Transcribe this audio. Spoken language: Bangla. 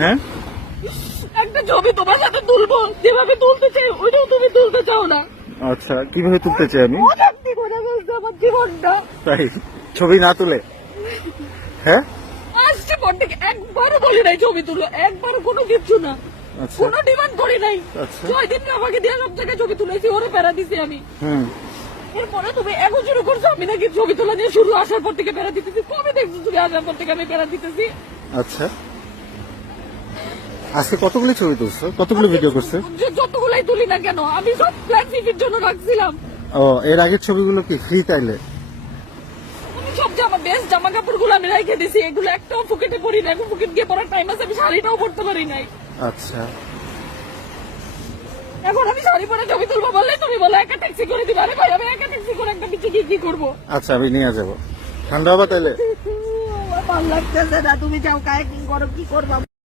হ্যাঁ, একটা ছবি তোমার সাথে তুলবো, যেভাবে তুলতে চাই ওইটাও তুমি তুলতে চাও না। আচ্ছা কিভাবে তুলতে চাই আমি? ও চাকরি করে বলছে আমার জীবনটা। তাই ছবি না তুলে? হ্যাঁ, আসছে পর থেকে একবারও বলি নাই ছবি তুলো, একবারও কোনো কিছু না, আচ্ছা কোনো ডিমান্ড করি নাই। আচ্ছা 6 দিন আমাকে দিয়ে সব জায়গায় ছবি তুলেছি, ওরে প্যারা দিছি আমি। হুম। এরপরে তুমি এখন শুরু করছো আমি নাকি ছবি তোলা নিয়ে শুরু, আসার পর থেকে প্যারা দিতেছি। কবে দেখছো তুমি আসার পর থেকে আমি প্যারা দিতেছি? আচ্ছা আজকে কতগুলো ছবি তুলছো, কতগুলো ভিডিও করছে? যতগুলাই তুলি না কেন আমি সব প্ল্যান সিভির জন্য রাখছিলাম। ও এর আগের ছবিগুলো কি ফ্রি তাইলে? আমি সব জামা বেস্ট জামা কাপড় গুলো আমি রেখে দিছি, এগুলো একটাও ফুকেটে পরি না। এখন ফুকেট গিয়ে পরার টাইম আছে, আমি শাড়িটাও পরতে পারি নাই। আচ্ছা এখন আমি শাড়ি পরে ছবি তুলবো বললে তুমি বলো একা ট্যাক্সি করে দিবে। আরে ভাই আমি একা ট্যাক্সি করে একটা পিছিয়ে গিয়ে কি করবো? আচ্ছা আমি নিয়ে যাবো। ঠান্ডা হবে তাইলে? আমার ভালো লাগতেছে না, তুমি যাও কায়ে কি করো কি করবা।